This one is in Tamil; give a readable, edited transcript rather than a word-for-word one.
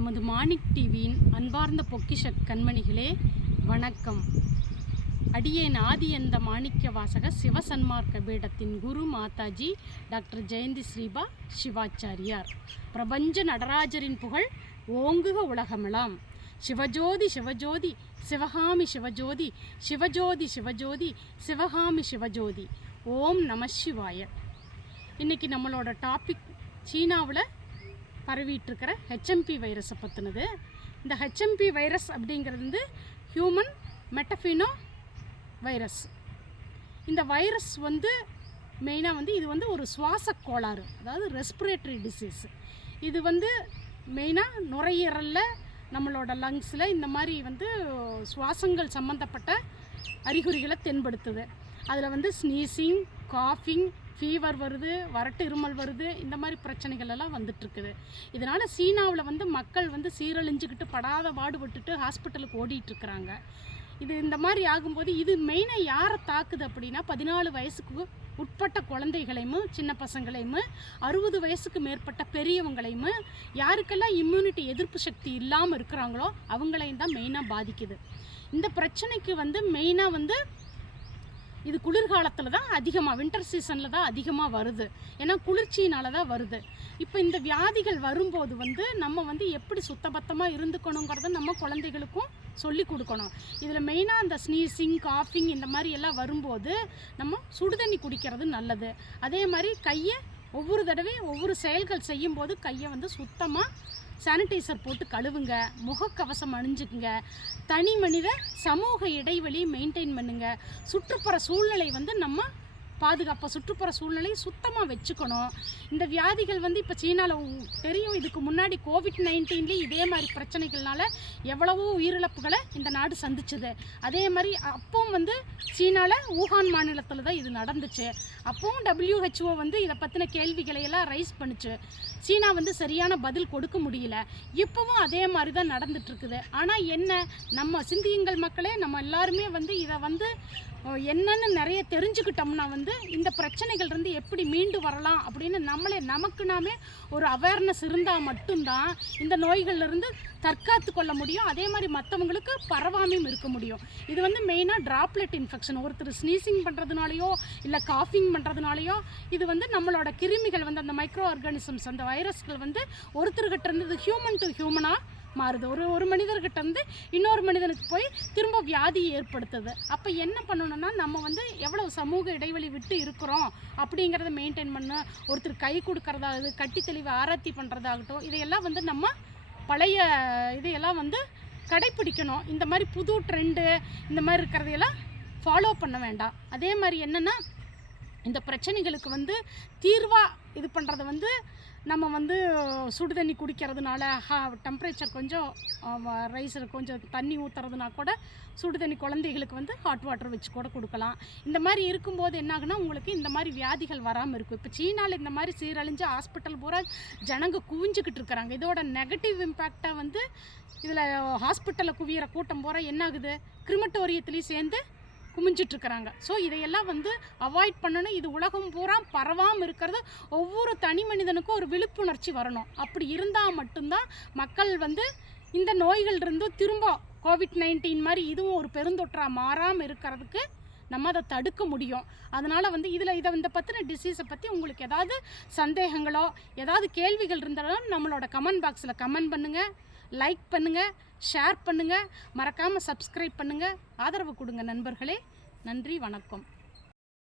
நமது மாணிக் டிவியின் அன்பார்ந்த பொக்கிஷ கண்மணிகளே வணக்கம். அடியேன் ஆதியந்த மாணிக்க வாசக சிவசன்மார்க்க பீடத்தின் குரு மாதாஜி டாக்டர் ஜெயந்தி ஸ்ரீபா சிவாச்சாரியார். பிரபஞ்ச நடராஜரின் புகழ் ஓங்குக உலகமெல்லாம். சிவஜோதி சிவஜோதி சிவகாமி சிவஜோதி சிவஜோதி சிவஜோதி சிவகாமி சிவஜோதி. ஓம் நம சிவாய. இன்றைக்கி நம்மளோட டாபிக் சீனாவில் பரவிட்டுருக்கிற ஹெச்எம்பி வைரஸை பற்றினது. இந்த ஹெச்எம்பி வைரஸ் அப்படிங்கிறது வந்து ஹியூமன் மெட்டஃபினோ வைரஸ். இந்த வைரஸ் வந்து மெயினாக வந்து இது வந்து ஒரு சுவாச கோளாறு, அதாவது ரெஸ்பிரேட்டரி டிசீஸ். இது வந்து மெயினாக நுரையீரலில் நம்மளோட லங்ஸில் இந்த மாதிரி வந்து சுவாசங்கள் சம்மந்தப்பட்ட அறிகுறிகளை தென்படுத்துது. அதில் வந்து ஸ்னீசிங், காஃபிங், ஃபீவர் வருது, வறட்டு இருமல் வருது, இந்த மாதிரி பிரச்சனைகள் எல்லாம் வந்துட்டுருக்குது. இதனால் சீனாவில் வந்து மக்கள் வந்து சீரழிஞ்சுக்கிட்டு படாத பாடுபட்டுட்டு ஹாஸ்பிட்டலுக்கு ஓடிட்டுருக்குறாங்க. இது இந்த மாதிரி ஆகும்போது இது மெயினாக யாரை தாக்குது அப்படின்னா 14 வயசுக்கு உட்பட்ட குழந்தைகளையும் சின்ன பசங்களையும் 60 வயசுக்கு மேற்பட்ட பெரியவங்களையும் யாருக்கெல்லாம் இம்யூனிட்டி எதிர்ப்பு சக்தி இல்லாமல் இருக்கிறாங்களோ அவங்களையும் தான் மெயினாக பாதிக்குது. இந்த பிரச்சனைக்கு வந்து மெயினாக வந்து இது குளிர்காலத்தில் தான் அதிகமாக, வின்டர் சீசனில் தான் அதிகமாக வருது. ஏன்னா குளிர்ச்சியினால தான் வருது. இப்போ இந்த வியாதிகள் வரும்போது வந்து நம்ம வந்து எப்படி சுத்தபத்தமாக இருந்துக்கணுங்கிறத நம்ம குழந்தைகளுக்கும் சொல்லி கொடுக்கணும். இதில் மெயினாக அந்த ஸ்னீசிங், காஃபிங் இந்த மாதிரி எல்லாம் வரும்போது நம்ம சுடுதண்ணி குடிக்கிறது நல்லது. அதே மாதிரி கையை ஒவ்வொரு தடவையும் ஒவ்வொரு செயல்கள் செய்யும்போது கையை வந்து சுத்தமாக சானிடைசர் போட்டு கழுவுங்க, முகக்கவசம் அணிஞ்சுக்குங்க, தனி மனித சமூக இடைவெளி மெயின்டைன் பண்ணுங்க. சுற்றுப்புற சூழ்நிலை வந்து நம்ம பாதுகாப்பாக சுற்றுப்புற சூழ்நிலையை சுத்தமாக வச்சுக்கணும். இந்த வியாதிகள் வந்து இப்போ சீனாவில் தெரியும். இதுக்கு முன்னாடி கோவிட்-19 இதே மாதிரி பிரச்சனைகள்னால எவ்வளவோ உயிரிழப்புகளை இந்த நாடு சந்திச்சுது. அதே மாதிரி அப்பவும் வந்து சீனாவில் ஊகான் மாநிலத்தில் தான் இது நடந்துச்சு. அப்பவும் WHO வந்து இதை பற்றின கேள்விகளை எல்லாம் ரைஸ் பண்ணுச்சு. சீனா வந்து சரியான பதில் கொடுக்க முடியல. இப்போவும் அதே மாதிரி தான் நடந்துட்டுருக்குது. ஆனால் என்ன, நம்ம சிந்தியுங்கள் மக்களே, நம்ம எல்லாருமே வந்து இதை வந்து என்னென்னு நிறைய தெரிஞ்சுக்கிட்டோம்னா வந்து இந்த பிரச்சனைகள் இருந்து எப்படி மீண்டு வரலாம் அப்படின்னு நமக்கு நாமே ஒரு அவேர்னஸ் இருந்தால் மட்டும்தான் இந்த நோய்கள்லேருந்து தற்காத்து கொள்ள முடியும். அதே மாதிரி மற்றவங்களுக்கு பரவாமையும் இருக்க முடியும். இது வந்து மெயினாக ட்ராப்லெட் இன்ஃபெக்ஷன். ஒருத்தர் ஸ்னீசிங் பண்ணுறதுனாலையோ இல்லை காஃபிங் பண்ணுறதுனாலையோ இது வந்து நம்மளோட கிருமிகள் வந்து அந்த மைக்ரோ ஆர்கானிசம்ஸ், அந்த வைரஸ்கள் வந்து ஒருத்தர்கிட்ட இருந்து ஹியூமன் டு ஹியூமனாக மாறுது. ஒரு மனிதர்கிட்ட இருந்து இன்னொரு மனிதனுக்கு போய் திரும்ப வியாதியை ஏற்படுத்துது. அப்போ என்ன பண்ணணும்னா நம்ம வந்து எவ்வளோ சமூக இடைவெளி விட்டு இருக்கிறோம் அப்படிங்கிறத மெயின்டைன் பண்ண, ஒருத்தர் கை கொடுக்கறதாகுது, கட்டி தெளிவு ஆராய்ச்சி பண்ணுறதாகட்டும், இதையெல்லாம் வந்து நம்ம பழைய இதையெல்லாம் வந்து கடைப்பிடிக்கணும். இந்த மாதிரி புது ட்ரெண்டு இந்த மாதிரி இருக்கிறதையெல்லாம் ஃபாலோ பண்ண வேண்டாம். அதே மாதிரி என்னென்னா இந்த பிரச்சனைகளுக்கு வந்து தீர்வாக இது பண்ணுறது வந்து நம்ம வந்து சுடுதண்ணி குடிக்கிறதுனால டெம்பரேச்சர் கொஞ்சம் ரைஸில் கொஞ்சம் தண்ணி ஊற்றுறதுனா கூட சுடுதண்ணி குழந்தைகளுக்கு வந்து ஹாட் வாட்டர் வச்சு கூட கொடுக்கலாம். இந்த மாதிரி இருக்கும்போது என்னாகுன்னா உங்களுக்கு இந்த மாதிரி வியாதிகள் வராமல் இருக்கும். இப்போ சீனாவில் இந்த மாதிரி சீரழிஞ்சு ஹாஸ்பிட்டல் பூரா ஜனங்க குவிஞ்சிக்கிட்டு இருக்கிறாங்க. இதோட நெகட்டிவ் இம்பேக்டை வந்து இதில் ஹாஸ்பிட்டலில் குவியிற கூட்டம் பூரா என்னாகுது, கிரிமட்டோரியத்துலேயும் சேர்ந்து குமிஞ்சிட்ருக்கிறாங்க. ஸோ இதையெல்லாம் வந்து அவாய்ட் பண்ணணும். இது உலகம் பூரா பரவாமல் இருக்கிறது ஒவ்வொரு தனி மனிதனுக்கும் ஒரு விழிப்புணர்ச்சி வரணும். அப்படி இருந்தால் மட்டும்தான் மக்கள் வந்து இந்த நோய்கள்லேருந்து திரும்ப கோவிட்-19 மாதிரி இதுவும் ஒரு பெருந்தொற்றாக மாறாமல் இருக்கிறதுக்கு நம்ம அதை தடுக்க முடியும். அதனால் வந்து இந்த பற்றின டிசீஸை பற்றி உங்களுக்கு ஏதாவது சந்தேகங்களோ ஏதாவது கேள்விகள் இருந்தாலும் நம்மளோட கமெண்ட் பாக்ஸில் கமெண்ட் பண்ணுங்கள், லைக் பண்ணுங்கள், ஷேர் பண்ணுங்கள், மறக்காமல் சப்ஸ்கிரைப் பண்ணுங்கள், ஆதரவு கொடுங்க நண்பர்களே. நன்றி, வணக்கம்.